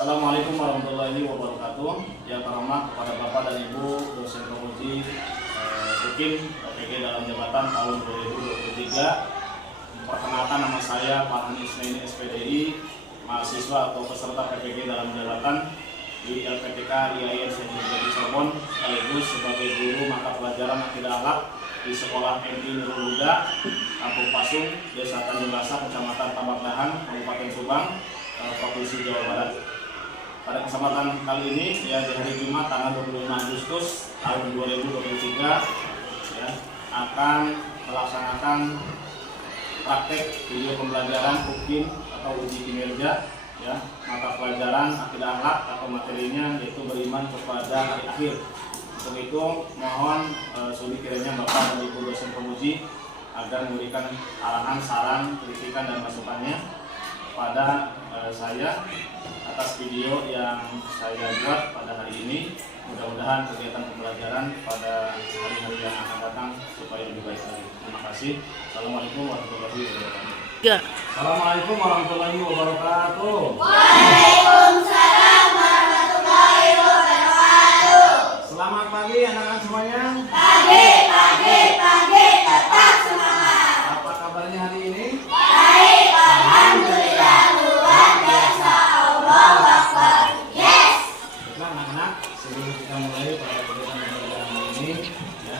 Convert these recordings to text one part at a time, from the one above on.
Assalamualaikum warahmatullahi wabarakatuh. Yang terhormat kepada Bapak dan Ibu dosen pemuji UKIM PPG dalam jabatan tahun 2023. Perkenalkan, nama saya Farhan Ismaini SPDI, mahasiswa atau peserta PPG dalam jabatan di LPTK IAIN Syekh Cirebon, sekaligus sebagai guru mata pelajaran akidah akhlak di Sekolah MI Nurul Huda, Kampung Pasung, Desa Tanjung Rasa, Kecamatan Tambak Dahan, Kabupaten Subang, Provinsi Jawa Barat. Pada kesempatan kali ini, ya, di hari Jumat tanggal 25 Agustus tahun 2023, ya, akan melaksanakan praktek video pembelajaran UKIM atau uji kinerja, ya, mata pelajaran akidah akhlak atau materinya yaitu beriman kepada hari akhir. Untuk itu mohon sudi kiranya Bapak dan Ibu dosen pemuji agar memberikan arahan, saran, kritikan dan masukannya pada saya atas video yang saya buat pada hari ini. Mudah-mudahan kegiatan pembelajaran pada hari-hari yang akan datang supaya lebih baik lagi. Terima kasih. Assalamualaikum warahmatullahi wabarakatuh. Assalamualaikum warahmatullahi wabarakatuh. Waalaikumsalam warahmatullahi wabarakatuh. Selamat pagi anak-anak semuanya. Pagi, tetap semangat. Apa kabarnya hari ini? Baik, alhamdulillah, luar biasa. Allahu Akbar. Yes. Baiklah anak-anak, sebelum kita mulai pada kegiatan pembelajaran hari ini, ya,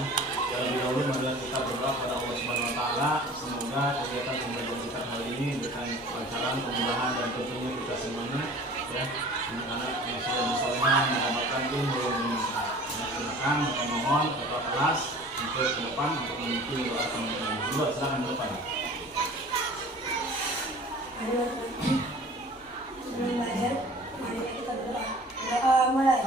terlebih dahulu marilah kita berdoa kepada Allah Subhanahu Wa Taala. Semoga kegiatan pembelajaran kita hari ini diberikan kelancaran, kemudahan dan tentunya kita semuanya, ya, anak-anak yang sudah bersolehah mendapatkan ilmu yang bermanfaat. Ya, silakan kita mohon ketua kelas untuk ke depan untuk mengikuti doa teman-teman. Dulu silakan ke depan. Sebelum belajar, mari kita berdoa. Doa mulai.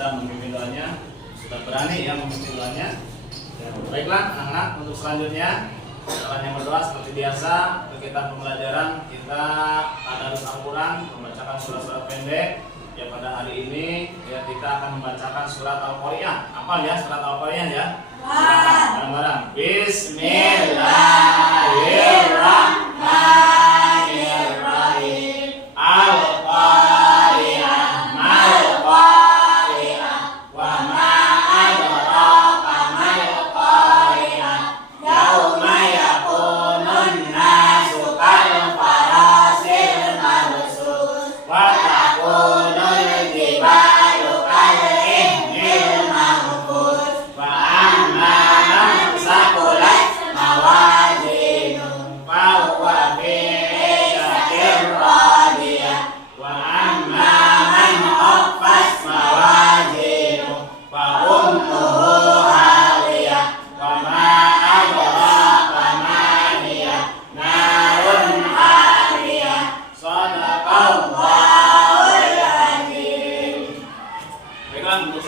Memimpin doanya, sudah berani ya memimpin doanya. Ya, baiklah anak-anak, untuk selanjutnya setelah yang berdoa seperti biasa, kegiatan pembelajaran kita tadarus Al-Quran, membacakan surat-surat pendek. Ya, pada hari ini ya kita akan membacakan surat Al-Qari'ah. Hafal ya surat Al-Qari'ah ya. Silakan bareng-bareng. Bismillahirrahmanirrahim. Al-Qari'ah.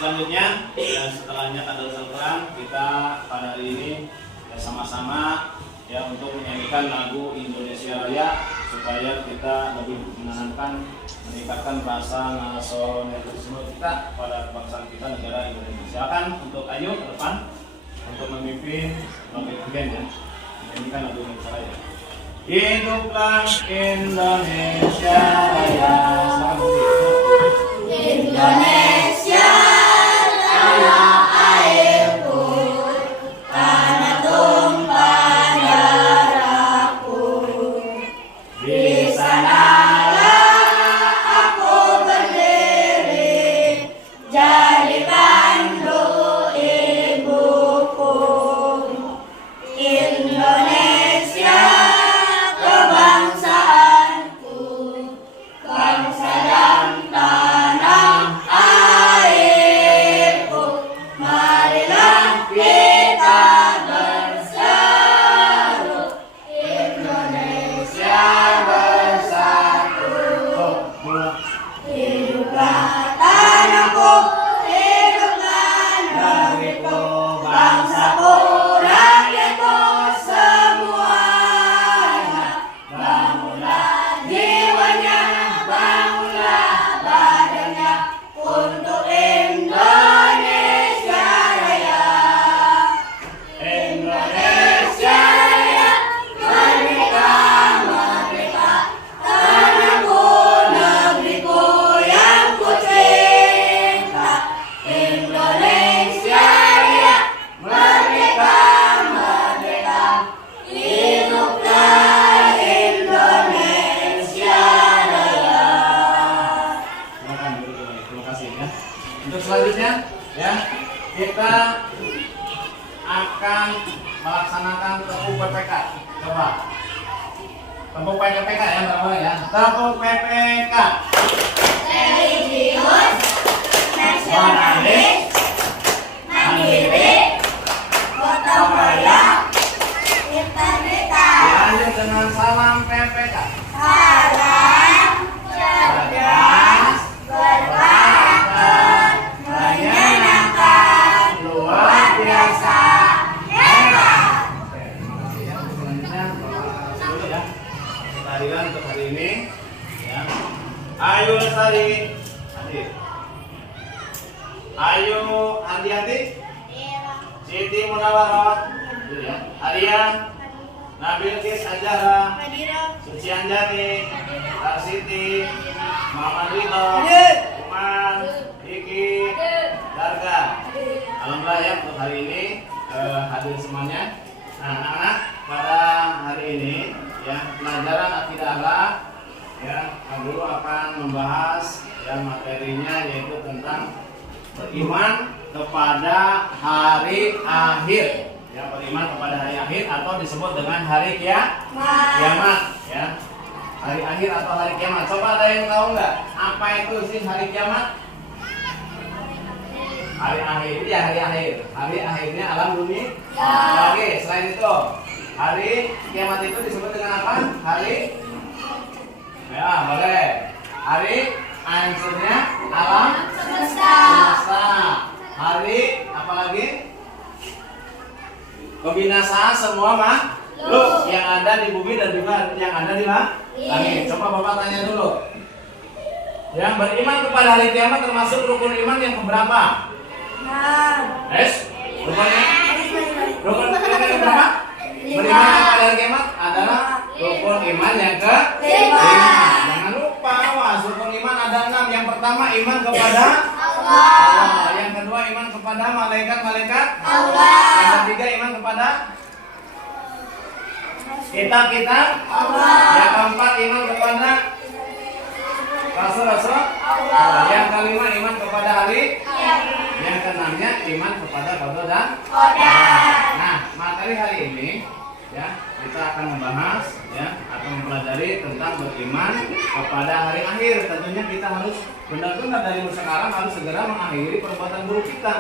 Selanjutnya, dan setelahnya tadarus Al-Quran, kita pada hari ini ya, sama-sama ya untuk menyanyikan lagu Indonesia Raya supaya kita lebih meningkatkan rasa nasionalisme kita pada kebangsaan kita negara Indonesia. Silakan untuk ayo ke depan. untuk memimpin sebagai bagian ya. Ini kan lagu Indonesia Raya. Hiduplah Indonesia Raya. Selamat Budi. Indonesia tanah airku, tanah tumpah darahku. Di sanalah aku berdiri, jadi pandu ibuku. Indonesia kebangsaanku, bangsa dan tanah airku. Marilah kita berseru, Indonesia bersatu. Hiduplah tanahku, hiduplah negeriku, bangsaku, rakyatku semuanya. Bangunlah jiwanya, bangunlah badannya untuk Indonesia Raya. Indonesia Raya, merdeka, merdeka, tanahku, negeriku yang ku cinta. Indonesia Raya, merdeka, merdeka, hiduplah Indonesia Raya. Silakan duduk kembali. Terima kasih ya. Untuk selanjutnya ya, kita akan melaksanakan tepuk PPK. Coba. Tepuk PPK ya, Mbak ya. Tepuk PPK. Religius, nasionalis, mandiri, gotong royong, integritas. Lanjut dengan salam PPK. Salam cerdas, berkarakter, menyenangkan, luar biasa, hebat. Oke, terima kasih ya. Untuk selanjutnya dulu ya. Tahlilan untuk hari ini ya. Ayu Lestari, hadir. Ayu Handiati, Siti Munawarah, hadir ya. Aryan, Nabil Kis Ajara, Suci Anjani, Tarsiti, Muhammad Rito, Umar, Diki, Darga. Alhamdulillah ya untuk hari ini hadir semuanya. Nah, anak-anak pada hari ini ya pelajaran akidah akhlak ya dulu akan membahas yang materinya yaitu tentang beriman kepada hari akhir. Ya, beriman kepada hari akhir atau disebut dengan hari kiamat ya. Hari akhir atau hari kiamat. Coba ada yang tahu nggak apa itu sih hari kiamat? Hari akhir ya, hari akhir. Hari akhirnya alam dunia. Oke, selain itu hari kiamat itu disebut dengan apa? Hari ya, boleh. Hari hancurnya alam Semesta. Hari apa lagi? Kebinasaan semua makhluk yang ada di bumi dan juga yang ada di langit. Coba Bapak tanya dulu. Yang beriman kepada hari kiamat termasuk rukun iman yang keberapa? Rukun iman yang keberapa? Beriman kepada hari kiamat adalah rukun iman yang kelima. Jangan lupa, rukun iman ada 6. Yang pertama iman kepada Allah. Yang kedua iman kepada malaikat-malaikat Allah. Yang ketiga iman kepada kitab-kitab Allah. Yang keempat iman kepada rasul-rasul Allah. Yang kelima iman kepada hari. Yang keenamnya iman kepada qada dan Qadar. Nah, materi hari ini ya kita akan membahas ya akan mempelajari tentang beriman kepada hari akhir. Tentunya kita harus benar-benar dari sekarang harus segera mengakhiri perbuatan buruk kita.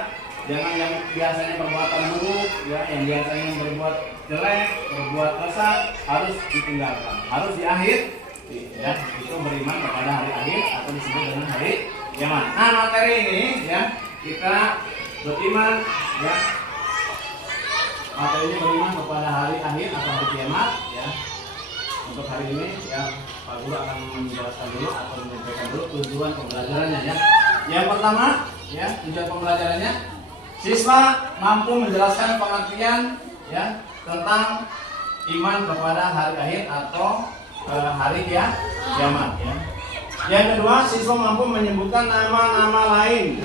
Jangan yang biasanya perbuatan buruk ya, yang biasanya berbuat jelek, berbuat dosa harus ditinggalkan, harus diakhir ya. Itu beriman kepada hari akhir atau disebut dengan hari kiamat. Nah, materi ini ya kita beriman ya. Materi ini beriman kepada hari akhir atau hari kiamat ya. Untuk hari ini ya Pak Guru akan menjelaskan dulu atau menyampaikan dulu tujuan pembelajarannya ya. Yang pertama ya tujuan pembelajarannya Siswa mampu menjelaskan pengertian ya tentang iman kepada hari akhir atau hari kiamat ya. Yang kedua, siswa mampu menyebutkan nama-nama lain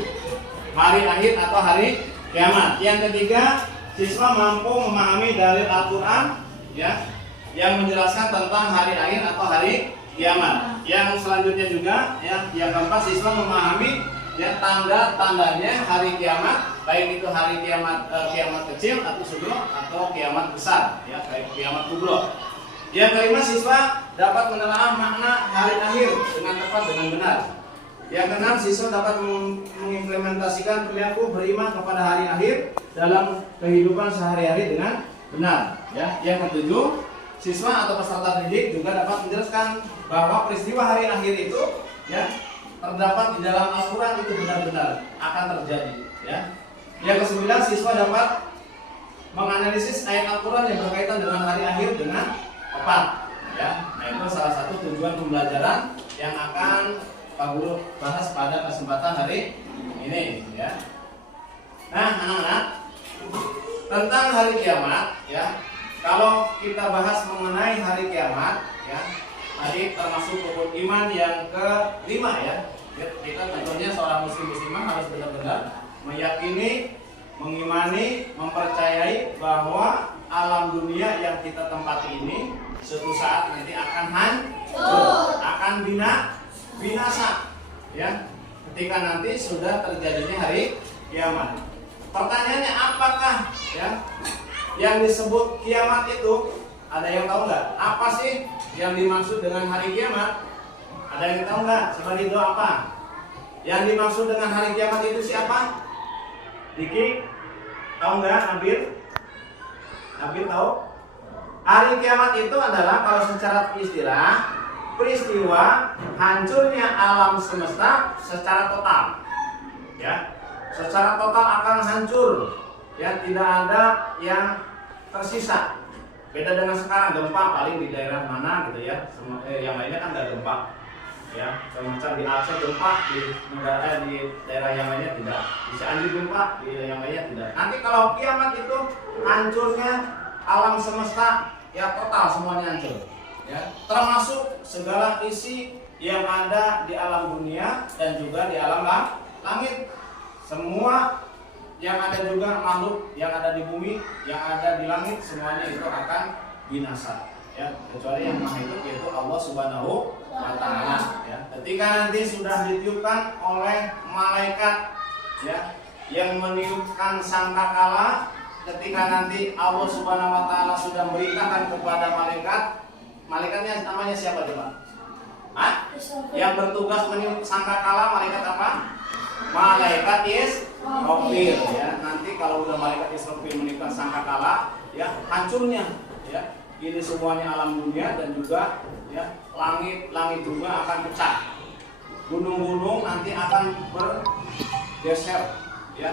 hari akhir atau hari kiamat. Yang ketiga, siswa mampu memahami dalil Al-Qur'an ya yang menjelaskan tentang hari akhir atau hari kiamat. Yang selanjutnya juga ya, yang keempat, siswa memahami ya tanda-tandanya hari kiamat, baik itu hari kiamat kiamat kecil atau sugro atau kiamat besar ya, kayak kiamat kubro. Yang kelima, siswa dapat menelaah makna hari akhir dengan tepat dengan benar. Yang keenam, siswa dapat mengimplementasikan perilaku beriman kepada hari akhir dalam kehidupan sehari-hari dengan benar ya. Yang ketujuh, siswa atau peserta didik juga dapat menjelaskan bahwa peristiwa hari akhir itu ya terdapat di dalam Al-Quran, itu benar-benar akan terjadi ya. Yang kesembilan, siswa dapat menganalisis ayat Al-Quran yang berkaitan dengan hari akhir dengan tepat ya. Nah, itu salah satu tujuan pembelajaran yang akan Pak Guru bahas pada kesempatan hari ini ya. Nah, anak-anak, tentang hari kiamat ya, kalau kita bahas mengenai hari kiamat ya, tadi termasuk rukun iman yang kelima ya. Kita tentunya seorang muslimah harus benar-benar meyakini, mengimani, mempercayai bahwa alam dunia yang kita tempati ini suatu saat nanti akan hancur, akan binasa ya, ketika nanti sudah terjadinya hari kiamat. Pertanyaannya, apakah ya yang disebut kiamat itu, ada yang tahu nggak? Apa sih yang dimaksud dengan hari kiamat? Ada yang tahu nggak? Coba itu apa? Yang dimaksud dengan hari kiamat itu siapa? Diki, tahu nggak? Nabil tahu? Hari kiamat itu adalah, kalau secara istilah, peristiwa hancurnya alam semesta secara total ya, secara total akan hancur ya, tidak ada yang tersisa. Beda dengan sekarang, gempa paling di daerah mana gitu ya, yang lainnya kan nggak gempa ya, semacam di Aceh gempa, di negara di daerah yang lainnya tidak, di Cianjur gempa, di yang lainnya tidak. Nanti kalau kiamat itu hancurnya alam semesta ya, total semuanya hancur ya, termasuk segala isi yang ada di alam dunia dan juga di alam langit. Semua yang ada juga makhluk yang ada di bumi, yang ada di langit, semuanya itu akan binasa ya, kecuali yang maha hidup yaitu Allah Subhanahu wa Ta'ala ya. Ketika nanti sudah ditiupkan oleh malaikat ya, yang meniupkan sangkakala, ketika nanti Allah Subhanahu wa Ta'ala sudah merintahkan kepada malaikatnya namanya siapa coba? Yang bertugas meniup sangkakala, malaikat apa? Malaikat Israfil ya. Nanti kalau udah malaikat Israfil meniupkan sangkakala ya, hancurnya ya, ini semuanya alam dunia dan juga ya, langit juga akan pecah, gunung-gunung nanti akan bergeser ya,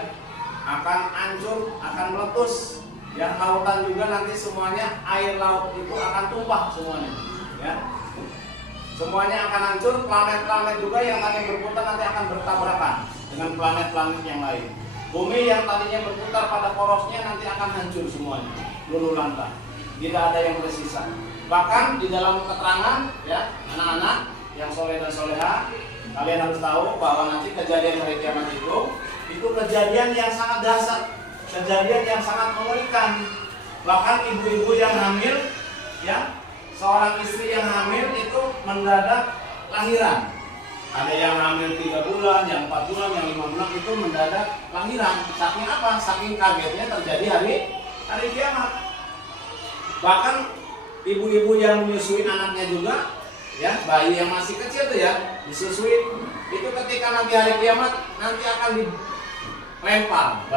akan hancur, akan meletus ya, lautan juga nanti semuanya, air laut itu akan tumpah semuanya ya, semuanya akan hancur. Planet-planet juga yang tadi berputar nanti akan bertabrakan dengan planet-planet yang lain. Bumi yang tadinya berputar pada porosnya nanti akan hancur semuanya, luluh lantak, tidak ada yang tersisa. Bahkan di dalam keterangan ya, anak-anak yang soleh dan soleha, kalian harus tahu bahwa nanti kejadian hari kiamat itu kejadian yang sangat dahsyat, kejadian yang sangat mengerikan. Bahkan ibu-ibu yang hamil ya, seorang istri yang hamil itu mendadak lahiran. Ada yang hamil 3 bulan, yang 4 bulan, yang 5 bulan itu mendadak lahiran. Saking apa? Saking kagetnya terjadi hari kiamat. Bahkan ibu-ibu yang menyusui anaknya juga ya, bayi yang masih kecil tuh ya, disusui itu ketika nanti hari kiamat nanti akan dilempar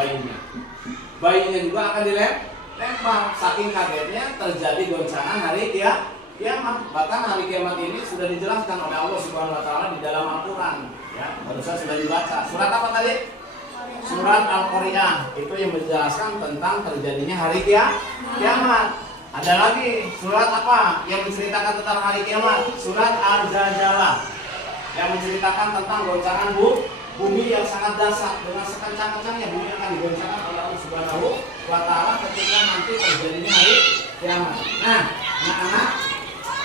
bayinya juga akan dilempar, saking kagetnya terjadi goncangan hari kiamat. Bahkan hari kiamat ini sudah dijelaskan oleh Allah Subhanahu wa Ta'ala di dalam Al-Quran ya, barusan sudah dibaca. Surat apa tadi? Surat Al-Qari'ah, itu yang menjelaskan tentang terjadinya hari kiamat. Ada lagi surat apa yang menceritakan tentang hari kiamat? Surat Al-Zalzalah yang menceritakan tentang goncangan bumi yang sangat dahsyat, dengan sekencang-kencangnya bumi akan digoncangkan oleh Allah Subhanahu wa Ta'ala ketika nanti terjadinya hari kiamat. Nah, anak-anak,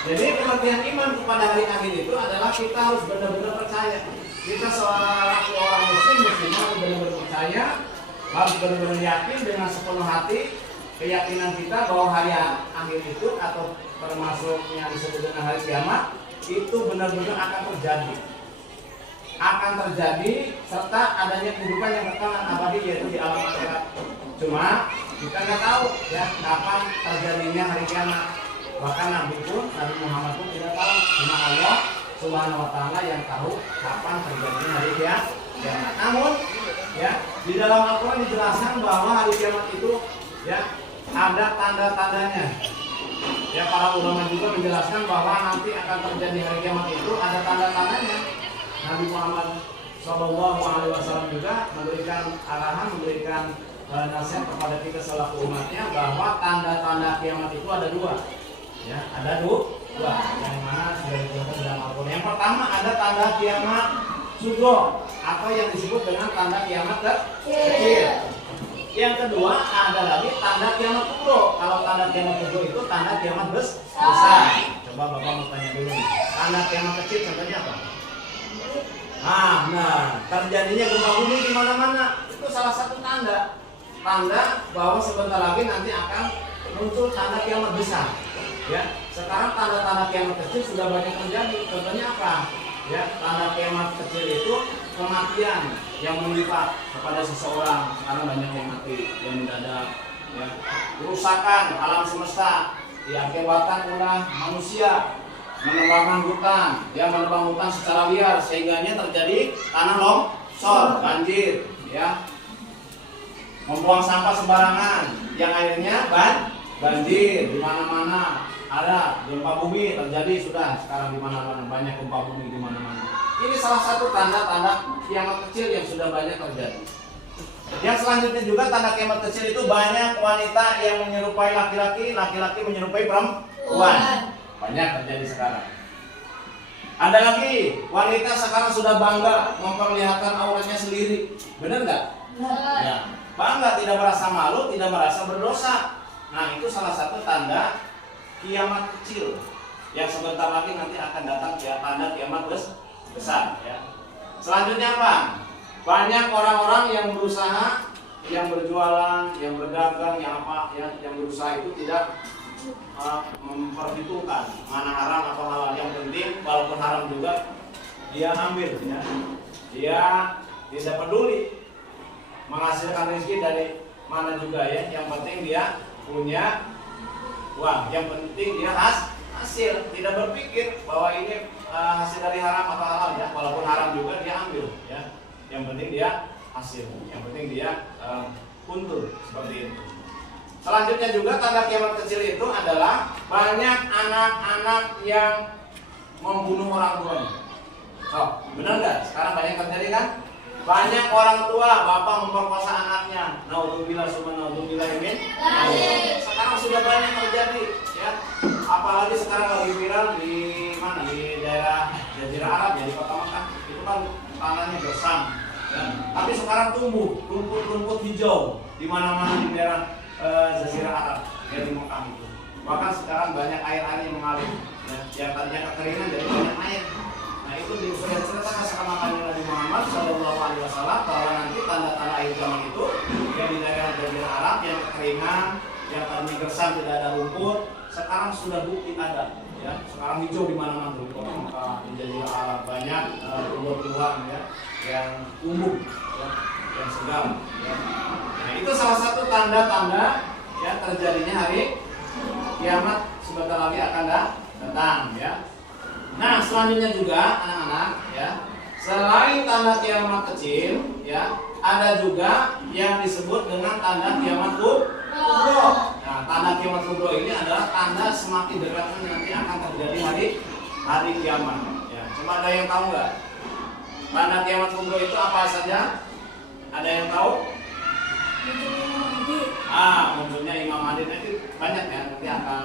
jadi pengertian iman kepada hari akhir itu adalah kita harus benar-benar percaya. Kita seorang muslim harus benar-benar percaya, harus benar-benar yakin dengan sepenuh hati keyakinan kita bahwa hari akhir itu atau termasuk yang disebut dengan hari kiamat itu benar-benar akan terjadi serta adanya kehidupan yang kekal dan abadi yaitu di alam akhirat. Cuma kita nggak tahu ya kapan terjadinya hari kiamat. Bahkan Nabi Muhammad pun tidak tahu. Cuma Allah Subhanahu wa Ta'ala yang tahu kapan terjadinya hari kiamat. Namun ya di dalam Al-Quran dijelaskan bahwa hari kiamat itu ya ada tanda-tandanya. Ya para ulama juga menjelaskan bahwa nanti akan terjadi hari kiamat itu ada tanda-tandanya. Nabi Muhammad SAW juga memberikan arahan, memberikan nasihat kepada kita selaku umatnya bahwa tanda-tanda kiamat itu ada dua. Ya, ada dua. Yang mana sudah dijelaskan dalam Al-Quran. Yang pertama ada tanda kiamat sugro atau yang disebut dengan tanda kiamat kecil. Yang kedua ada lagi tanda kiamat kubro. Kalau tanda kiamat kubro itu tanda kiamat besar. Coba Bapak mau tanya dulu. Tanda kiamat kecil contohnya apa? Nah, terjadinya gempa bumi di mana-mana itu salah satu tanda bahwa sebentar lagi nanti akan muncul tanda kiamat besar. Ya, sekarang tanda-tanda kiamat kecil sudah banyak terjadi. Contohnya apa? Ya, tanda kiamat kecil itu kematian yang menimpa kepada seseorang. Sekarang banyak yang mati, yang mendadak. Ya, kerusakan alam semesta diakibatkan oleh manusia. Menebang hutan, yang menebang hutan secara liar sehingganya terjadi tanah longsor, banjir, ya. Membuang sampah sembarangan, yang akhirnya banjir di mana-mana. Ada gempa bumi terjadi sudah sekarang di mana-mana, banyak gempa bumi di mana-mana. Ini salah satu tanda-tanda kiamat kecil yang sudah banyak terjadi. Yang selanjutnya juga tanda kiamat kecil itu banyak wanita yang menyerupai laki-laki, laki-laki menyerupai perempuan. Banyak terjadi sekarang. Ada lagi wanita sekarang sudah bangga memperlihatkan auratnya sendiri. Benar nggak? Ya. Bangga, tidak merasa malu, tidak merasa berdosa. Nah itu salah satu tanda kiamat kecil yang sebentar lagi nanti akan datang ya, tanda kiamat besar. Ya. Selanjutnya apa? Banyak orang-orang yang berusaha, yang berjualan, yang berdagang, yang berusaha itu tidak memperhitungkan mana haram atau halal. Yang penting walaupun haram juga dia ambil ya. Dia tidak peduli menghasilkan rezeki dari mana juga ya. Yang penting dia punya uang. Yang penting dia hasil, tidak berpikir bahwa ini hasil dari haram atau halal ya. Walaupun haram juga dia ambil ya. Yang penting dia hasil. Yang penting dia untung seperti itu. Selanjutnya juga tanda kiamat kecil itu adalah banyak anak-anak yang membunuh orang tuanya. Benar nggak? Sekarang banyak terjadi kan? Banyak orang tua bapak memperkosa anaknya. Naudzubillah summa naudzubillah min. Sekarang sudah banyak terjadi, ya. Apalagi sekarang lagi viral di mana? Di daerah Jazirah Arab ya, di Kota Makkah. Itu kan tanahnya gersang. Ya. Tapi sekarang tumbuh rumput-rumput hijau di mana-mana di daerah Jazirah Arab dari Mekah itu. Bahkan sekarang banyak air-air yang mengalir, ya. Yang tadinya kekeringan jadi banyak air. Nah itu diceritakan sama Nabi Muhammad SAW bahwa nanti tanda-tanda air zaman itu yang di daerah Jazirah Arab yang kekeringan, yang tadinya gersang tidak ada rumput, sekarang sudah bukti ada. Ya. Sekarang hijau di mana-mana di Kota Mekah, di Jazirah Arab banyak tumbuh-tumbuhan ya, yang tumbuh, ya, yang segar. Ya. Nah itu salah satu tanda-tanda ya terjadinya hari kiamat sebentar lagi akan datang ya. Nah selanjutnya juga anak-anak ya, selain tanda kiamat kecil ya, ada juga yang disebut dengan tanda kiamat kubro. Nah tanda kiamat kubro ini adalah tanda semakin dekatnya nanti akan terjadi hari kiamat. Ya, cuma ada yang tahu nggak? Tanda kiamat kubro itu apa saja? Ada yang tahu? Munculnya Imam Mahdi itu banyak ya, nanti akan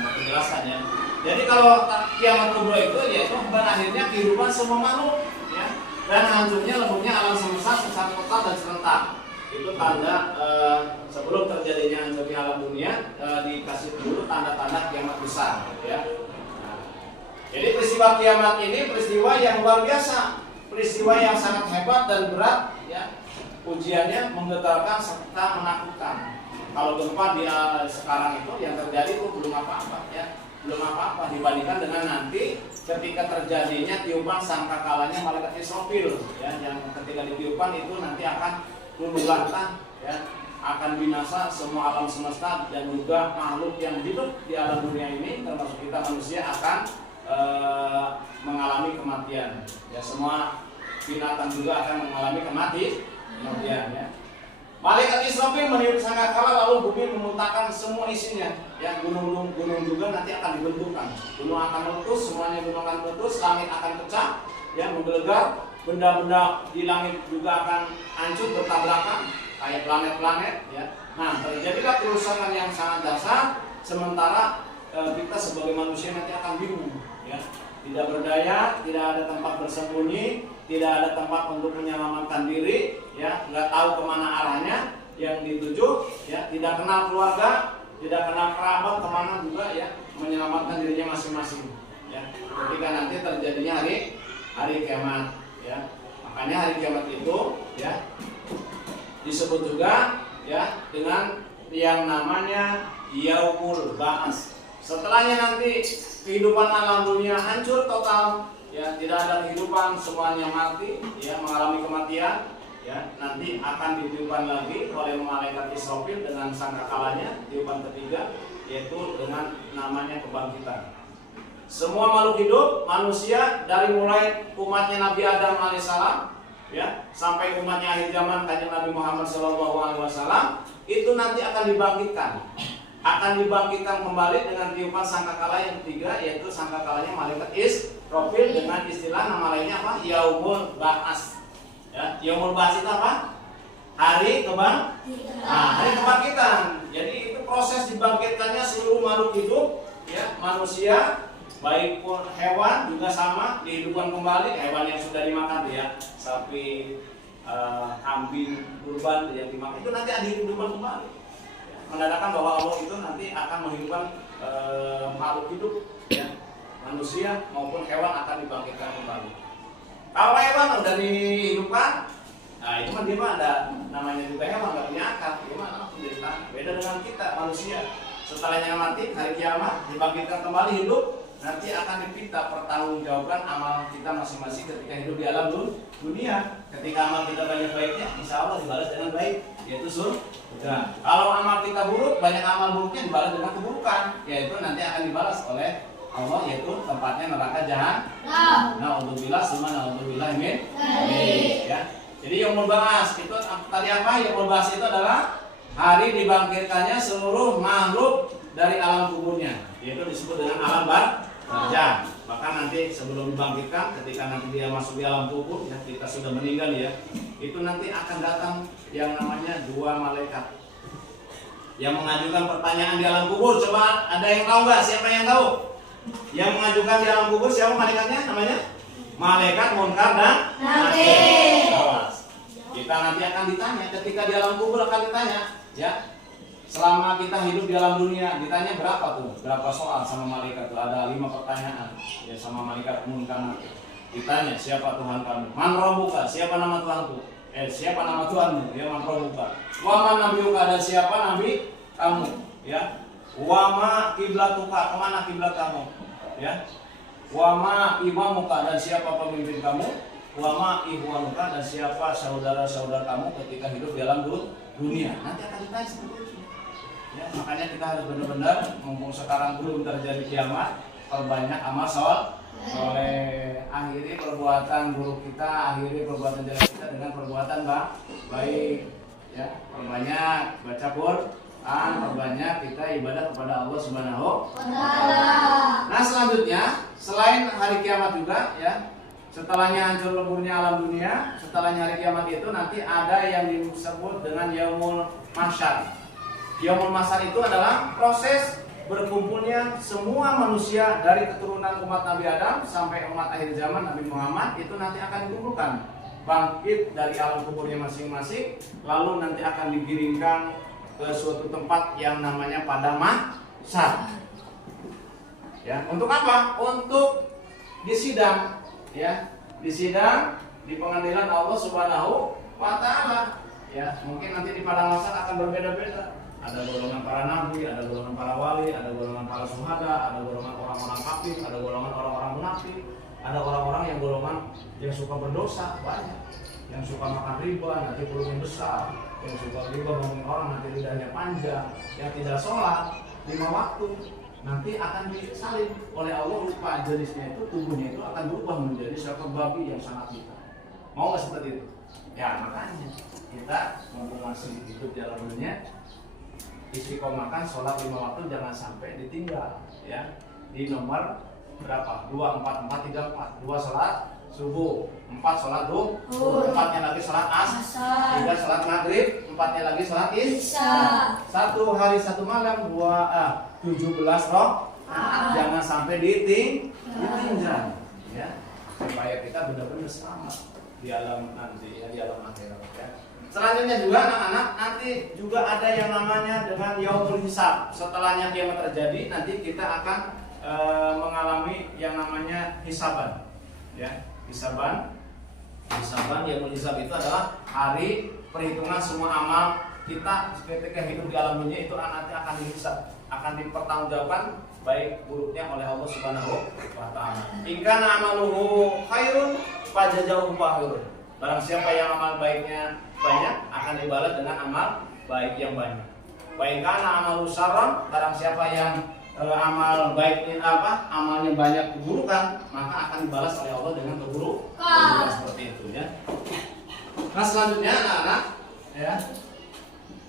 menjelaskan ya. Jadi kalau kiamat kubro itu yaitu pada akhirnya kehidupan semua makhluk ya. Dan hancurnya leburnya alam semesta secara total dan serentak. Itu tanda sebelum terjadinya hancurnya alam dunia, dikasih dulu tanda-tanda kiamat besar, ya. Nah, jadi peristiwa kiamat ini peristiwa yang luar biasa, peristiwa yang sangat hebat dan berat, ya. Ujiannya menggetarkan serta menakutkan. Kalau gempa di sekarang itu yang terjadi itu belum apa-apa, ya. Belum apa-apa dibandingkan dengan nanti ketika terjadinya tiupan sangkakalanya malaikat Israfil, ya, yang ketika ditiupan itu nanti akan luluh lantah, ya, akan binasa semua alam semesta dan juga makhluk yang hidup di alam dunia ini termasuk kita manusia akan mengalami kematian, ya. Semua binatang juga akan mengalami kematian, ya. Malaikat Israfil meniup sangkakala lalu bumi memuntahkan semua isinya, ya. Gunung juga nanti akan dibenturkan, gunung akan meletus, semuanya gunung akan meletus, langit akan pecah, ya, menggelegar, benda-benda di langit juga akan hancur bertabrakan kayak planet-planet, ya. Nah, terjadilah kerusakan yang sangat dahsyat, sementara kita sebagai manusia nanti akan bingung, ya. Tidak berdaya, tidak ada tempat bersembunyi, tidak ada tempat untuk menyelamatkan diri, ya, nggak tahu kemana arahnya yang dituju, ya, tidak kenal keluarga, tidak kenal kerabat kemana juga, ya, menyelamatkan dirinya masing-masing, ya. Ketika nanti terjadinya hari kiamat, ya, makanya hari kiamat itu, ya, disebut juga, ya, dengan yang namanya Yaumul Ba'ats. Setelahnya nanti kehidupan alam dunia hancur total, ya, tidak ada kehidupan, semuanya mati, ya, mengalami kematian, ya. Nanti akan ditiupkan lagi oleh malaikat Israfil dengan sangkakalanya, tiupan ketiga, yaitu dengan namanya kebangkitan. Semua makhluk hidup, manusia dari mulai umatnya Nabi Adam alaihissalam, ya, sampai umatnya akhir zaman kanjeng Nabi Muhammad SAW, itu nanti akan dibangkitkan kembali dengan tiupan sangkakala yang ketiga, yaitu sangkakalanya malaikat Israfil dengan istilah nama lainnya apa? Yaumul Ba'ats. Ya, Yaumul Ba'ats itu apa? Hari kebangkitan. Jadi itu proses dibangkitkannya seluruh makhluk hidup, ya, manusia, baik pun hewan juga sama dihidupkan kembali. Hewan yang sudah dimakan, ya, sapi, kambing, kurban yang dimakan itu nanti ada dihidupkan kembali. Menandakan bahwa Allah itu nanti akan menghidupkan makhluk hidup, ya, manusia maupun hewan akan dibangkitkan kembali. Kalau hewan udah dihidupkan, nah itu kan dia mah ada namanya juga hewan, nggak punya akal, gimana penderita. Beda dengan kita manusia, setelahnya mati hari kiamat dibangkitkan kembali hidup, nanti akan dipinta pertanggungjawaban amal kita masing-masing ketika hidup di alam dunia. Ketika amal kita banyak baiknya, insya Allah dibalas dengan baik, yaitu surga. Kalau amal kita buruk, banyak amal buruknya dibalas dengan keburukan, yaitu nanti akan dibalas oleh Allah, yaitu tempatnya neraka jahanam. Na'udzubillah, min. Ya. Jadi Yaumul Ba'ats itu tadi apa? Yaumul Ba'ats itu adalah hari dibangkitkannya seluruh makhluk dari alam kuburnya, yaitu disebut dengan alam barzah. Bahkan nanti sebelum dibangkitkan, ketika nanti dia masuk di alam kubur, ya, kita sudah meninggal, ya, itu nanti akan datang yang namanya dua malaikat yang mengajukan pertanyaan di alam kubur. Coba ada yang tahu nggak? Siapa yang tahu? Yang mengajukan di alam kubur siapa malaikatnya? Namanya malaikat Munkar dan Nakir. Kita nanti akan ditanya, ketika di alam kubur akan ditanya, ya. Selama kita hidup di alam dunia, ditanya berapa tuh? Berapa soal sama malaikat tuh? Ada 5 pertanyaan, ya, sama malaikat Munkar. Ditanya, siapa Tuhan kamu? Man rabbuka? Siapa nama Tuhanku? Siapa nama Tuhanmu? Ya, man rabbuka. Wa man nabiyuka? Dan siapa nabi kamu? Ya. Wa ma kiblatuka? Kemana kiblat kamu? Ya. Wa ma imamuka? Dan siapa pemimpin kamu? Wa ma ihwanuka? Dan siapa saudara-saudara kamu ketika hidup di alam dunia? Nanti akan ditanya seperti itu. Ya, makanya kita harus benar-benar, mumpung sekarang belum terjadi kiamat, perbanyak amal soleh, akhiri perbuatan buruk kita, akhiri perbuatan jelek kita dengan perbuatan baik, ya. Perbanyak baca Quran, perbanyak kita ibadah kepada Allah Subhanahu wa Ta'ala. Nah, selanjutnya selain hari kiamat juga, ya, setelahnya hancur leburnya alam dunia, setelahnya hari kiamat itu nanti ada yang disebut dengan Yaumul Mahsyar. Yaumul Mahsyar itu adalah proses berkumpulnya semua manusia dari keturunan umat Nabi Adam sampai umat akhir zaman Nabi Muhammad itu nanti akan dikumpulkan, bangkit dari alam kuburnya masing-masing, lalu nanti akan digiringkan ke suatu tempat yang namanya padang mahsyar. Ya, untuk apa? Untuk disidang, ya, disidang di pengadilan Allah Subhanahu wa Ta'ala. Ya, mungkin nanti di padang mahsyar akan berbeda-beda. Ada golongan para nabi, ada golongan para wali, ada golongan para syuhada, ada golongan orang-orang kafir, ada golongan orang-orang munafik, ada orang-orang yang golongan yang suka berdosa banyak, yang suka makan riba nanti perutnya besar, yang suka riba ngomongin orang nanti lidahnya panjang, yang tidak sholat 5 waktu nanti akan disalib oleh Allah, lupa jenisnya itu, tubuhnya itu akan berubah menjadi seekor babi yang sangat hitam. Mau nggak seperti itu? Ya makanya kita mumpung masih hidup dalam dunia, istiqomahkan sholat 5 waktu jangan sampai ditinggal, ya. Di nomor berapa? 2, 4, 4, 3, 4. 2 sholat subuh, 4 sholat duhur, 4-nya lagi sholat asar, 3 sholat maghrib, 4-nya lagi sholat isya. 1 hari 1 malam 17 rakaat. Jangan sampai ditinggal, ya. Supaya kita benar-benar selamat di alam nanti, ya, di alam akhirat, ya. Selanjutnya juga anak-anak nanti juga ada yang namanya dengan yaumul hisab. Setelahnya kiamat terjadi nanti kita akan mengalami yang namanya hisaban, ya, hisaban yaumul hisab itu adalah hari perhitungan semua amal kita ketika hidup di alam dunia itu nanti akan dihisab, akan dipertanggungjawabkan baik buruknya oleh Allah Subhanahu wa Ta'ala. Jika amaluhu khairun fajazahu khairun. Barang siapa yang amal baiknya banyak akan dibalas dengan amal baik yang banyak. Baik karena amal syarran, barang siapa yang amal baiknya amalnya banyak keburukan, maka akan dibalas oleh Allah dengan keburukan seperti itu, ya. Nah selanjutnya anak-anak, ya.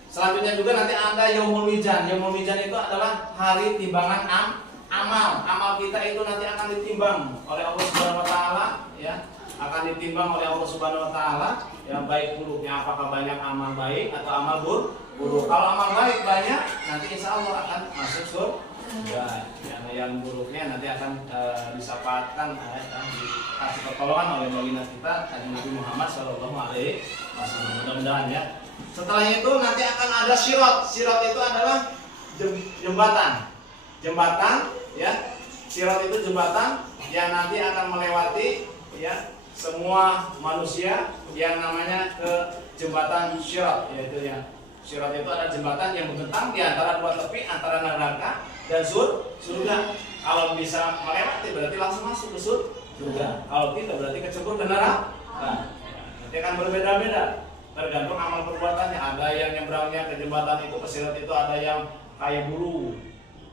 Selanjutnya juga nanti ada yaumul mizan. Yaumul mizan itu adalah hari timbangan amal. Amal kita itu nanti akan ditimbang oleh Allah Subhanahu wa Ta'ala, ya. Akan ditimbang oleh Allah Subhanahu wa Ta'ala, yang baik buruknya apakah banyak amal baik atau amal buruk. Kalau amal baik banyak, nanti insya Allah akan masuk surga. Yang buruknya nanti akan disapatkan, dikasih pertolongan oleh baginda kita Nabi Muhammad SAW. Mudah-mudahan, ya. Setelah itu nanti akan ada sirat. Sirat itu adalah jembatan, ya. Sirat itu jembatan yang nanti akan melewati, ya, semua manusia yang namanya ke jembatan Sirat, yaitu ya Sirat itu ada jembatan yang membentang di antara 2 tepi antara neraka dan surga. Kalau bisa melewati berarti langsung masuk ke surga. Kalau tidak berarti kecebur ke neraka. Nanti akan berbeda-beda tergantung amal perbuatannya. Ada yang nyebrangnya ke jembatan itu, ke Sirat itu ada yang kayak burung,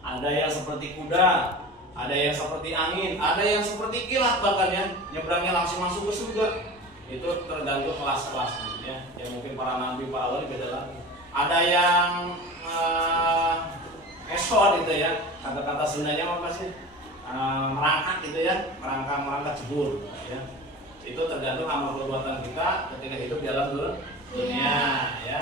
ada yang seperti kuda, ada yang seperti angin, ada yang seperti kilat bahkan, ya, nyebrangnya langsung masuk ke surga. Itu tergantung kelas-kelasnya, ya. Yang mungkin para nabi, para wali beda lagi. Ada yang esot gitu, ya. Kata-kata Sundanya apa sih? Merangkak gitu, ya. Merangkak jebur, ya. Itu tergantung amal perbuatan kita ketika hidup di dalam dunia, ya.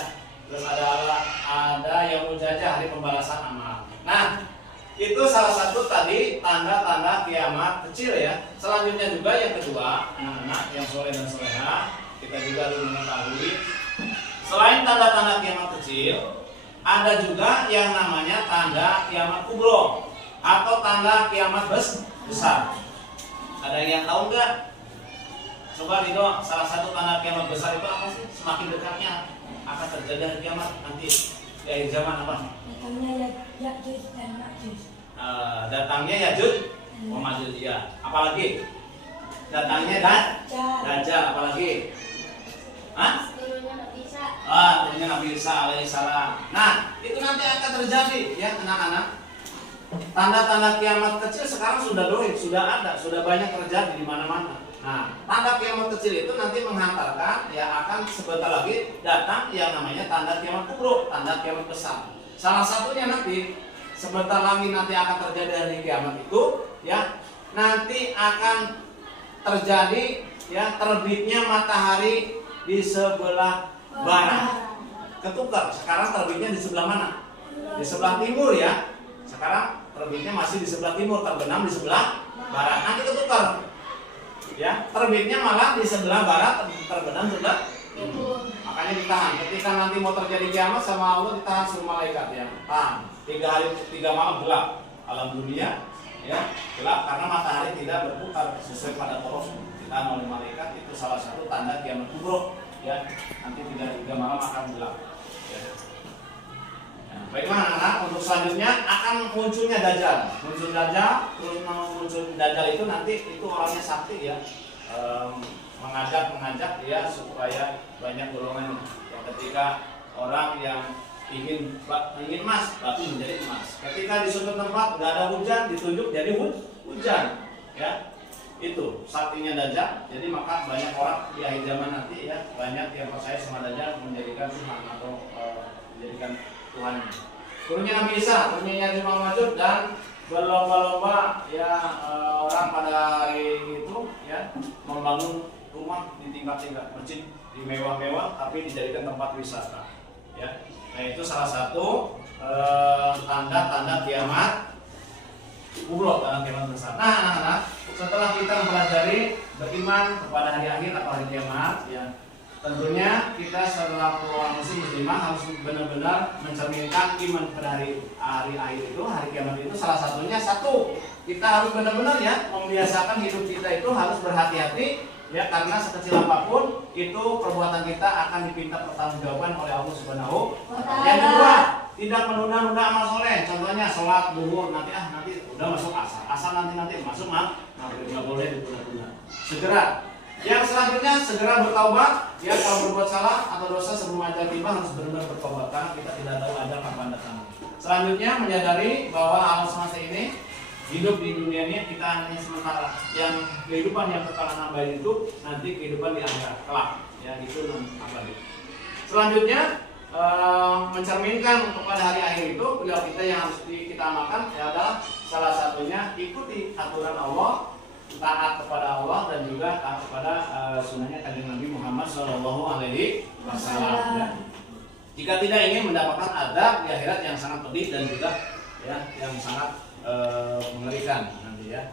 Terus ada yang menjajah hari pembalasan amal. Nah, itu salah satu tadi tanda-tanda kiamat kecil, ya. Selanjutnya juga yang kedua, anak-anak yang soleh dan soleha, kita juga harus mengetahui selain tanda-tanda kiamat kecil, ada juga yang namanya tanda kiamat kubro atau tanda kiamat besar. Ada yang tahu nggak? Coba Rido, salah satu tanda kiamat besar itu apa sih? Semakin dekatnya akan terjadi hari kiamat nanti di akhir zaman apa? Datangnya Ya'juj dan Ma'juj. Datangnya Ya'juj wa Ma'juj, ya. Apalagi? Datangnya Dajjal, apalagi? Hah? Turunnya Nabi Isa alaihissalam. Nah, itu nanti akan terjadi, ya anak-anak. Tanda-tanda kiamat kecil sekarang sudah ada, sudah banyak terjadi di mana-mana. Nah, tanda kiamat kecil itu nanti menghantarkan, ya, akan sebentar lagi datang yang namanya tanda kiamat kubro, tanda kiamat besar. Salah satunya nanti sebentar lagi nanti akan terjadi hari kiamat itu, ya, nanti akan terjadi, ya, terbitnya matahari di sebelah barat. Ketukar, sekarang terbitnya di sebelah mana? Di sebelah timur, ya. Sekarang terbitnya masih di sebelah timur, terbenam di sebelah barat. Nanti ketukar. Ya, terbitnya malah di sebelah barat, terbenam sebelah timur. Makanya ditahan. Ketika nanti mau terjadi kiamat sama Allah ditahan sama malaikat ya. Tahan. 3 hari 3 malam gelap. Alam dunia ya gelap karena matahari tidak berputar sesuai pada poros ditahan oleh malaikat. Itu salah satu tanda kiamat kubro ya. Nanti 3 malam akan gelap. Ya. Nah, baiklah anak-anak, untuk selanjutnya akan munculnya Dajjal. Muncul Dajjal, terus muncul Dajjal itu nanti itu orangnya sakti ya. Mengajak ya supaya banyak golongan ya, ketika orang yang ingin emas batu menjadi emas, ketika di suatu tempat nggak ada hujan ditunjuk jadi hujan ya, itu saktinya Dajjal. Jadi maka banyak orang di akhir zaman nanti ya banyak yang percaya sama Dajjal menjadikan Tuhan atau menjadikan Tuhannya. Turunnya Nabi Isa, turunnya Imam Majud, dan berlomba-lomba ya orang pada hari itu ya membangun rumah di tingkat-tingkat masjid di mewah-mewah tapi dijadikan tempat wisata ya. Nah itu salah satu tanda-tanda kiamat kubro, tanda kiamat besar. Nah anak-anak, setelah kita mempelajari beriman kepada hari akhir atau hari kiamat ya, tentunya kita selaku orang muslimah harus benar-benar mencerminkan iman pada hari akhir itu, hari kiamat itu. Salah satunya satu, kita harus benar-benar ya membiasakan hidup kita itu harus berhati-hati ya, karena sekecil apapun itu perbuatan kita akan dipinta pertanggungjawaban oleh Allah Subhanahu wa Ta'ala. Yang kedua, tidak menunda-nunda amal soleh. Contohnya sholat duhur nanti udah masuk asar nanti masuk maghrib, nggak boleh ditunda-tunda. Segera. Yang selanjutnya segera bertaubat ya, kalau berbuat salah atau dosa sebelum ajal tiba harus benar-benar bertobat karena kita tidak tahu ajal kapan datang. Selanjutnya menyadari bahwa alam semesta ini hidup di dunia ini kita hanya sementara. Yang kehidupan yang kekal abadi itu nanti kehidupan di akhirat kelak ya, itu abadi. Selanjutnya mencerminkan kepada hari akhir itu, beliau kita yang harus kita amalkan ya adalah salah satunya ikuti aturan Allah, taat kepada Allah dan juga taat kepada sunnahnya kanjeng Nabi Muhammad SAW ya. Jika tidak ingin mendapatkan adab di akhirat yang sangat pedih dan juga ya yang sangat mengerikan nanti ya.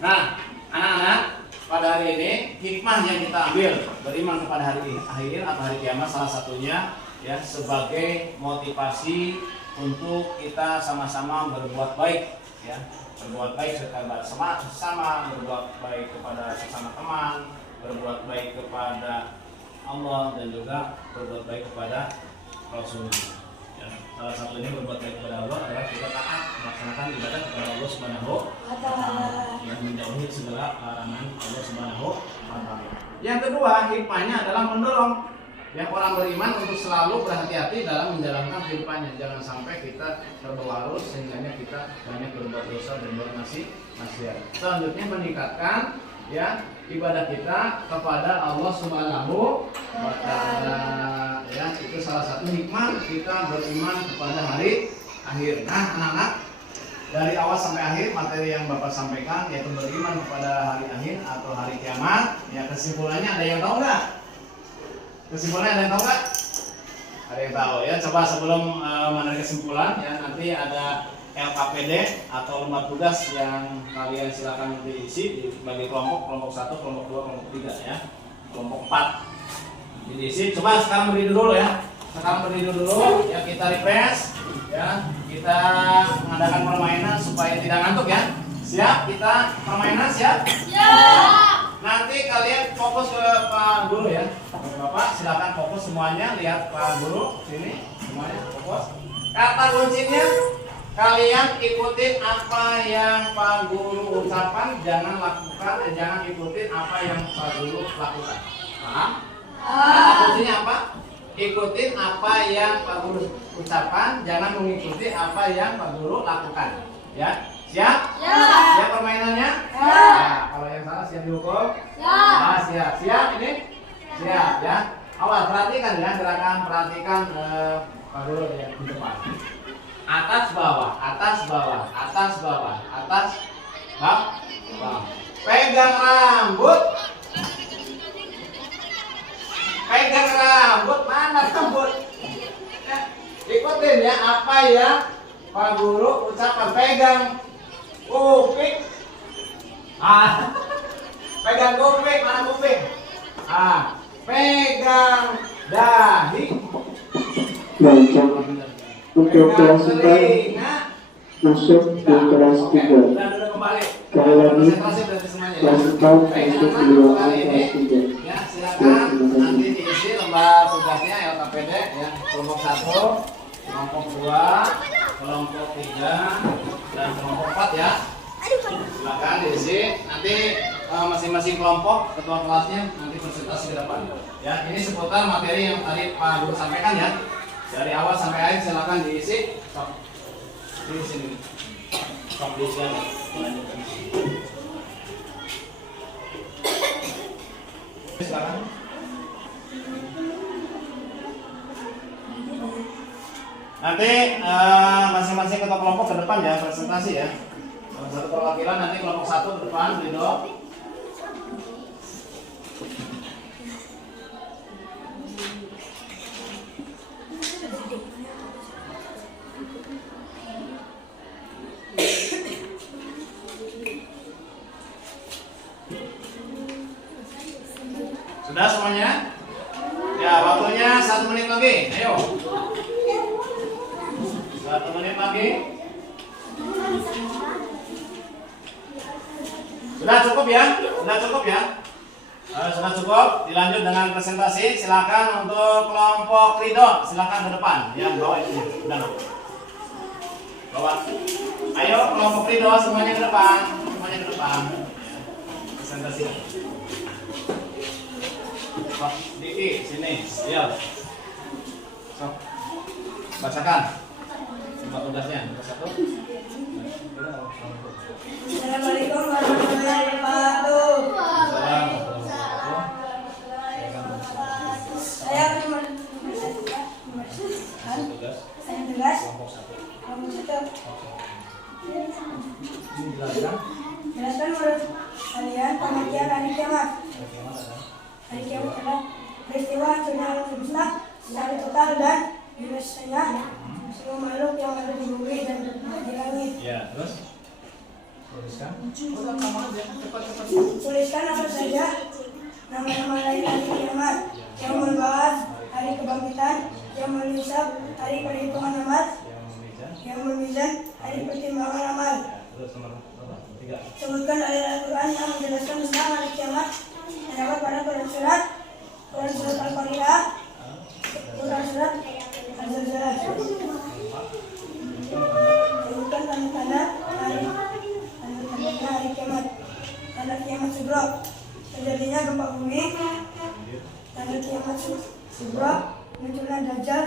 Nah, anak-anak, pada hari ini hikmah yang kita ambil beriman kepada hari akhir atau hari kiamat salah satunya ya sebagai motivasi untuk kita sama-sama berbuat baik ya, berbuat baik sama berbuat baik kepada sesama teman, berbuat baik kepada Allah dan juga berbuat baik kepada Rasulullah. Ya, salah satunya berbuat baik kepada Allah adalah kita taat melaksanakan ibadah kepada Allah Subhanahu wa Ta'ala yang menjauhi segala larangan Allah Subhanahu wa Ta'ala. Yang kedua, hikmahnya adalah mendorong yang orang beriman untuk selalu berhati-hati dalam menjalankan kehidupannya. Jangan sampai kita terbawa arus sehingga kita banyak berbuat dosa dan bermaksiat. Selanjutnya meningkatkan ya ibadah kita kepada Allah Subhanahu wa Ta'ala. Ya, itu salah satu hikmah kita beriman kepada hari akhir. Nah, anak-anak, dari awal sampai akhir materi yang Bapak sampaikan yaitu beriman kepada hari akhir atau hari kiamat. Ya, kesimpulannya ada yang tahu nggak? Kesimpulannya ada yang tahu nggak? Ada yang tahu ya. Coba sebelum menarik kesimpulan ya, nanti ada LKPD atau lembar tugas yang kalian silakan diisi bagi kelompok 1, kelompok 2, kelompok 3 ya. Kelompok 4 diisi. Coba sekarang berdiri dulu ya. Sekarang berdiri dulu ya, kita refresh ya. Kita mengadakan permainan supaya tidak ngantuk ya. Siap? Kita permainan siap? Siap. Nanti kalian fokus ke Pak Guru ya. Bapak silakan fokus semuanya, lihat Pak Guru sini semuanya fokus. Kata kuncinya kalian ikutin apa yang Pak Guru ucapkan, jangan ikutin apa yang Pak Guru lakukan. Paham? Kata kuncinya apa? Ikutin apa yang Pak Guru ucapkan, jangan mengikuti apa yang Pak Guru lakukan. Ya, siap? Siap. Siap permainannya? Siap. Nah, kalau yang salah siap dihukum? Siap. Nah, siap. Siap ini? Siap ya. Awas perhatikan ya gerakan, perhatikan Pak Guru yang di depan. Atas bawah, atas bawah, atas bawah, atas bawah. Pegang rambut. Pegang rambut, mana rambut? Ya, ikutin ya apa yang Pak Guru ucapkan. Pegang Kuping. Pegang kuping, mana kuping? Pegang dahi. Baca untuk kelas 4 telinga. masuk ke kelas 3. Udah kembali. Sekali lagi Konsentrasi berarti semuanya ya. kelas 4 masuk ke ruangan kelas 3. Ya, silakan nanti diisi lembar tugasnya LKPD ya. Kelompok 1, kelompok 2, kelompok 3, dan kelompok 4 ya. Silakan diisi. Nanti masing-masing kelompok ketua kelasnya nanti presentasi ke depan. Ya, ini seputar materi yang tadi Pak Guru sampaikan ya. Dari awal sampai akhir silakan diisi. Sok. Di sini. Sok diisi. Silakan. Nanti masing-masing ketua kelompok ke depan ya presentasi ya. Satu perwakilan nanti kelompok 1 ke depan, Ridho. Sudah semuanya? Ya, waktunya 1 menit lagi. Ayo. 1 menit lagi. Sudah cukup ya? Sudah cukup ya? Sudah cukup. Dilanjut dengan presentasi. Silakan untuk kelompok Ridho. Silakan ke depan. Ya, bawa itu. Sudah. Bawa. Ayo kelompok Ridho semuanya ke depan. Semuanya ke depan. Presentasi. Sok, Diki, sini, Sil. Sok, bacakan. Tempat tugasnya, nomor 1. Assalamualaikum warahmatullahi wabarakatuh. Saya tugas kelompok 1. Jelaskan menurut kalian pengertian hari kiamat. Hari kiamat adalah peristiwa hancurnya alam semesta secara total dan binasanya semua makhluk yang ada di bumi dan di langit. Ya, terus tuliskan. Tuliskan apa saja nama-nama lain hari kiamat yang membahas hari kebangkitan, yang menyisap hari perhitungan amal, yang memizan hari pertimbangan amal. Terus nomor 3. Sebutkan ayat Al-Quran yang menjelaskan tentang hari kiamat. Terdapat pada Quran surat Al-Qari'ah, Quran surat Al-Zalzalah. Sebutkan tanda-tanda hari kiamat. Tanda kiamat sugra, terjadinya gempa bumi. Tanda kiamat sugra, munculnya Dajjal.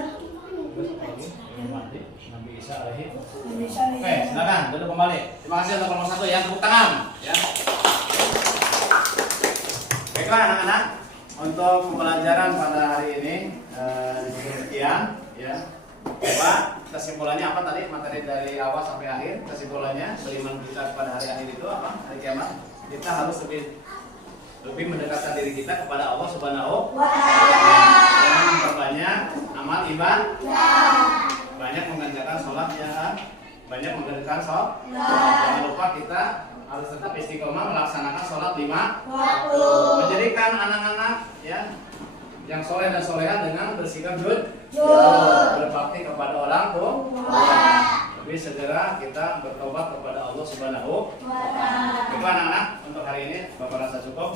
Oke, silakan duduk kembali. Terima kasih untuk kelompok 1 ya. Tepuk tangan ya. Baiklah anak-anak, untuk pembelajaran pada hari ini sekian ya. Coba kesimpulannya apa tadi materi dari awal sampai akhir? Kesimpulannya beriman kita pada hari akhir itu apa? Hari kiamat. Kita harus lebih mendekatkan diri kita kepada Allah Subhanahu wa Ta'ala. Dengan memperbanyak amal ibadah. Banyak mengerjakan sholat ya. Banyak mengerjakan sholat. Jangan lupa kita harus tetap istiqomah melaksanakan sholat 5 waktu. Menjadikan anak-anak ya yang soleh dan soleha dengan bersikap jujur, berbakti kepada orang tua. Lebih segera kita bertobat kepada Allah Subhanahu wa Ta'ala. Baiklah anak-anak, untuk hari ini Bapak rasa cukup.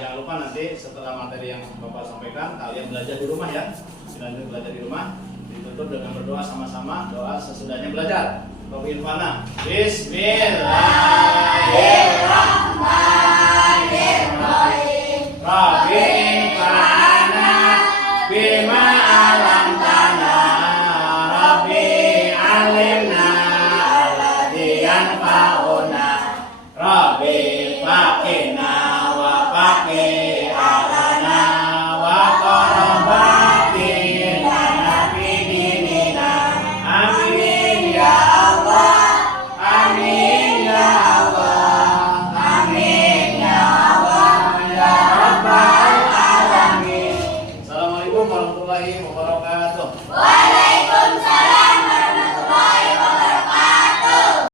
Jangan lupa nanti setelah materi yang Bapak sampaikan kalian belajar di rumah ya. Dilanjut belajar di rumah. Ditutup dengan berdoa sama-sama. Doa sesudahnya belajar. Bismillah.